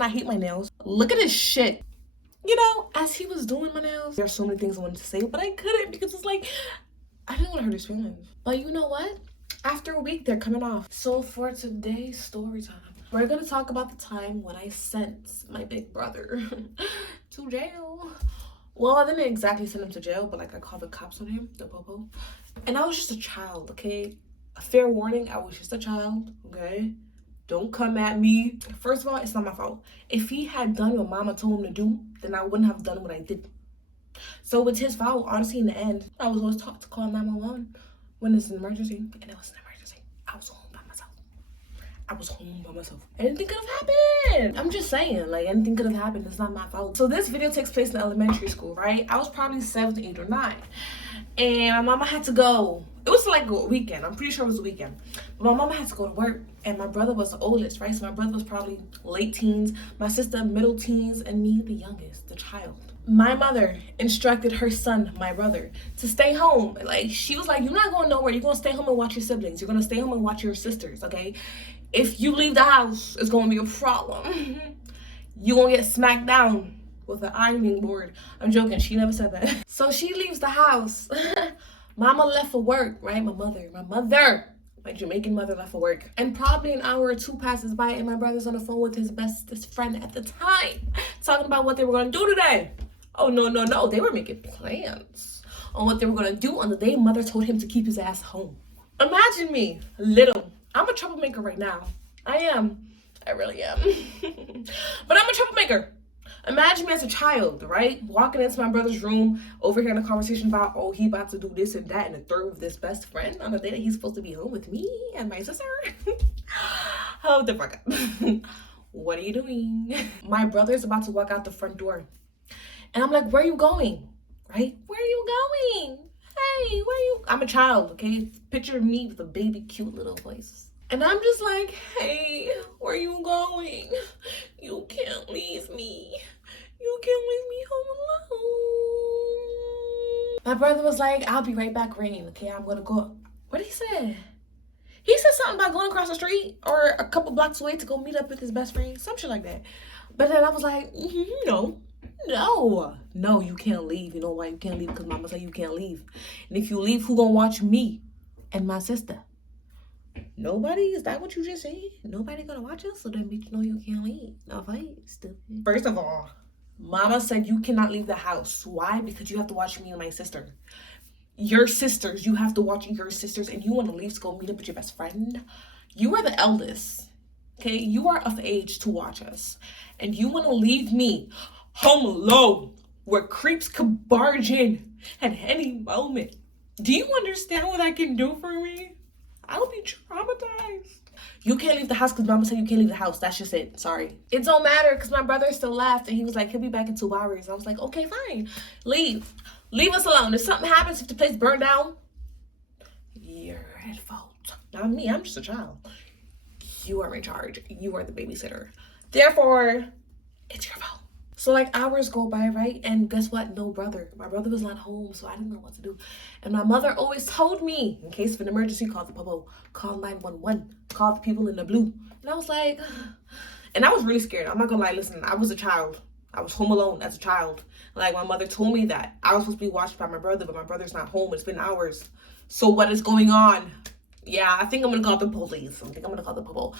saying I hate my nails. Look at this shit. You know, as he was doing my nails, there's so many things I wanted to say, but I couldn't because it's like, I didn't want to hurt his feelings. But you know what? After a week, they're coming off. So for today's story time, we're going to talk about the time when I sent my big brother to jail. Well, I didn't exactly send him to jail, but like I called the cops on him, the popo. And I was just a child, okay? A fair warning, I was just a child, okay? Don't come at me. First of all, it's not my fault. If he had done what mama told him to do, then I wouldn't have done what I did. So it's his fault. Honestly, in the end, I was always taught to call 911 when it's an emergency. And it was an emergency. I was home by myself. Anything could have happened. I'm just saying, like, anything could have happened. It's not my fault. So this video takes place in elementary school, right? I was probably 7, 8, or 9. And my mama had to go. It was like a weekend. I'm pretty sure it was a weekend. But my mama had to go to work. And my brother was the oldest, right? So my brother was probably late teens. My sister, middle teens. And me, the youngest, the child. My mother instructed her son, my brother, to stay home. Like, she was like, you're not going nowhere. You're going to stay home and watch your siblings. You're going to stay home and watch your sisters, okay? If you leave the house, it's going to be a problem. You're going to get smacked down with an ironing board. I'm joking. She never said that. So she leaves the house. Mama left for work, right? My mother, my Jamaican mother left for work. And probably an hour or two passes by and my brother's on the phone with his bestest friend at the time, talking about what they were going to do today. Oh, no. They were making plans on what they were going to do on the day mother told him to keep his ass home. Imagine me, little. I'm a troublemaker right now. I am. I really am. But I'm a troublemaker. Imagine me as a child, right? Walking into my brother's room, overhearing a conversation about, oh, he about to do this and that and the third with this best friend on the day that he's supposed to be home with me and my sister. Hold the fuck up. What are you doing? My brother's about to walk out the front door. And I'm like, where are you going? Right? Where are you going? Hey, where are you? I'm a child, okay? Picture me with a baby, cute little voice. And I'm just like, hey, where are you going? You can't leave me. You can't leave me home alone. My brother was like, I'll be right back, Rain. Okay, I'm gonna go. What did he say? He said something about going across the street or a couple blocks away to go meet up with his best friend. Some shit like that. But then I was like, No, you can't leave. You know why you can't leave? Because mama said you can't leave. And if you leave, who gonna watch me and my sister? Nobody? Is that what you just said? Nobody gonna watch us? So then bitch, no, you can't leave. No fight, stupid. First of all, mama said you cannot leave the house. Why? Because you have to watch me and my sister. Your sisters, you have to watch your sisters, and you want to leave to go meet up with your best friend? You are the eldest, okay? You are of age to watch us, and you want to leave me home alone where creeps could barge in at any moment. Do you understand what that can do for me? I'll be traumatized. You can't leave the house because mama said you can't leave the house. That's just it. Sorry. It don't matter because my brother still laughed and he was like, he'll be back in 2 hours. I was like, okay, fine. Leave. Leave us alone. If something happens, if the place burned down, you're at fault. Not me. I'm just a child. You are in charge. You are the babysitter. Therefore, it's your fault. So like hours go by, right? And guess what? No brother. My brother was not home, so I didn't know what to do. And my mother always told me, in case of an emergency, call the popo, call 911, call the people in the blue. And I was like, and I was really scared. I'm not gonna lie, listen, I was a child. I was home alone as a child. Like my mother told me that I was supposed to be watched by my brother, but my brother's not home. It's been hours. So what is going on? Yeah, I think I'm gonna call the police.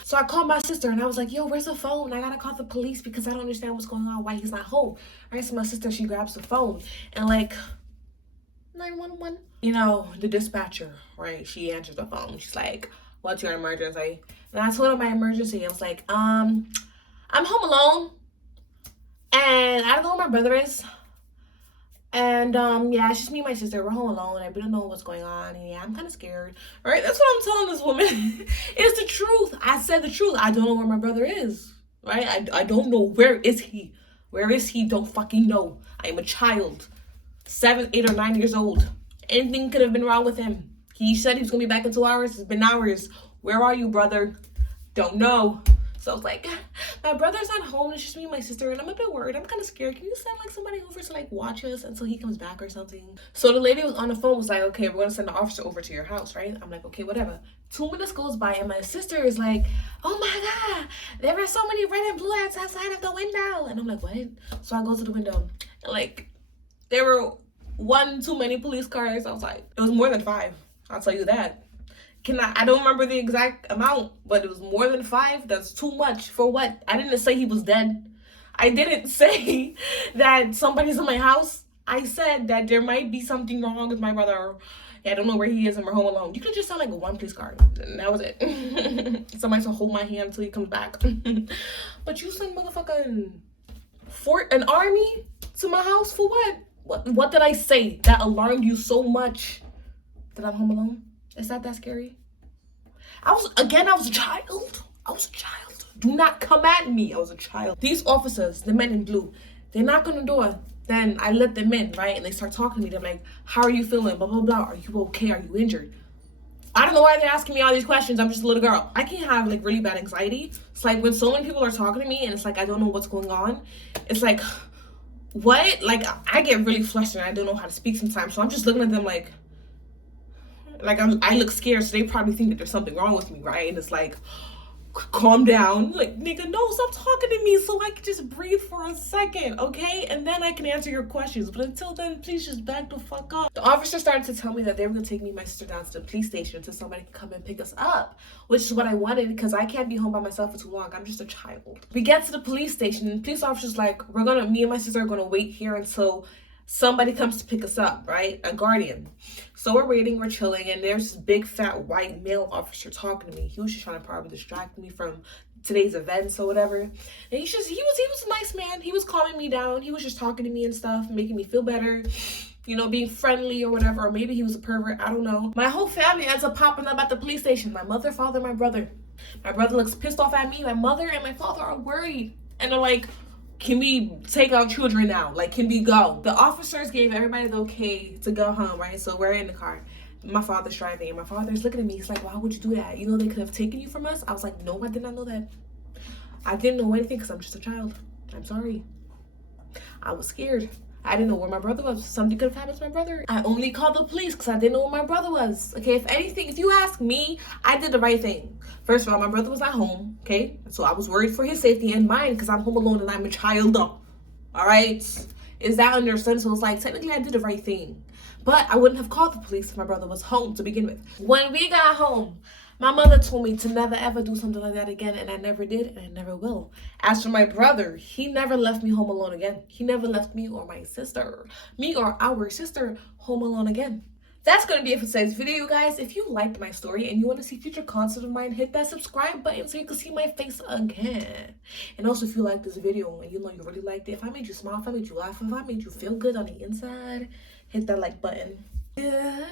So I called my sister and I was like, yo, where's the phone? I gotta call the police because I don't understand what's going on, why he's not home. Right, so my sister, she grabs the phone and like, 911. You know, the dispatcher, right? She answers the phone. She's like, what's your emergency? And I told her my emergency. I was like, I'm home alone and I don't know where my brother is. And yeah, it's just me and my sister. We're home alone and we don't know what's going on. And yeah, I'm kind of scared. Right? That's what I'm telling this woman. It's the truth. I said the truth. I don't know where my brother is. Right? I don't know. Where is he? Where is he? Don't fucking know. I am a child. 7, 8, or 9 years old. Anything could have been wrong with him. He said he was gonna be back in 2 hours. It's been hours. Where are you, brother? Don't know. So I was like, my brother's not home. It's just me and my sister, and I'm a bit worried. I'm kind of scared. Can you send like somebody over to like watch us until he comes back or something? So the lady was on the phone, was like, okay, we're gonna send the officer over to your house, right? I'm like, okay, whatever. 2 minutes goes by, and my sister is like, oh my God, there are so many red and blue lights outside of the window. And I'm like, what? So I go to the window, and like, there were one too many police cars outside. It was more than 5. I'll tell you that. I don't remember the exact amount, but it was more than 5. That's too much. For what? I didn't say he was dead. I didn't say that somebody's in my house. I said that there might be something wrong with my brother. I don't know where he is and we're home alone. You could just sound like 1 police car. And that was it. Somebody to hold my hand until he comes back. But you sent motherfucking an army to my house for what? What did I say that alarmed you so much that I'm home alone? Is that scary? I was a child. I was a child. Do not come at me. I was a child. These officers, the men in blue, they knock on the door. Then I let them in, right? And they start talking to me. They're like, how are you feeling? Blah, blah, blah. Are you okay? Are you injured? I don't know why they're asking me all these questions. I'm just a little girl. I can have like really bad anxiety. It's like when so many people are talking to me and it's like I don't know what's going on. It's like, what? Like I get really flustered and I don't know how to speak sometimes. So I'm just looking at them like I look scared, so they probably think that there's something wrong with me, right? And it's like, calm down. Like, nigga, no, stop talking to me so I can just breathe for a second, okay? And then I can answer your questions. But until then, please just back the fuck up. The officer started to tell me that they were gonna take me and my sister down to the police station until somebody can come and pick us up, which is what I wanted because I can't be home by myself for too long. I'm just a child. We get to the police station and the police officer's like, me and my sister are gonna wait here until somebody comes to pick us up, right? A guardian. So we're waiting, we're chilling, and there's this big fat white male officer talking to me. He was just trying to probably distract me from today's events or whatever. And he was a nice man. He was calming me down. He was just talking to me and stuff, making me feel better, you know, being friendly or whatever. Or maybe he was a pervert, I don't know. My whole family ends up popping up at the police station. My mother, father, my brother. My brother looks pissed off at me. My mother and my father are worried. And they're like, can we take our children now? Like, can we go? The officers gave everybody the okay to go home, right? So we're in the car. My father's driving, and my father's looking at me. He's like, why would you do that? You know they could have taken you from us? I was like, no, I did not know that. I didn't know anything because I'm just a child. I'm sorry. I was scared. I didn't know where my brother was. Something could have happened to my brother. I only called the police because I didn't know where my brother was. Okay, if you ask me, I did the right thing. First of all, my brother was not home, okay? So I was worried for his safety and mine because I'm home alone and I'm a child. All right? Is that understood? So it's like, technically I did the right thing. But I wouldn't have called the police if my brother was home to begin with. When we got home, my mother told me to never ever do something like that again, and I never did, and I never will. As for my brother, he never left me home alone again. He never left me or our sister home alone again. That's going to be it for today's video, guys. If you liked my story and you want to see future content of mine, hit that subscribe button so you can see my face again. And also, if you like this video and you know you really liked it, if I made you smile, if I made you laugh, if I made you feel good on the inside, hit that like button. Yeah.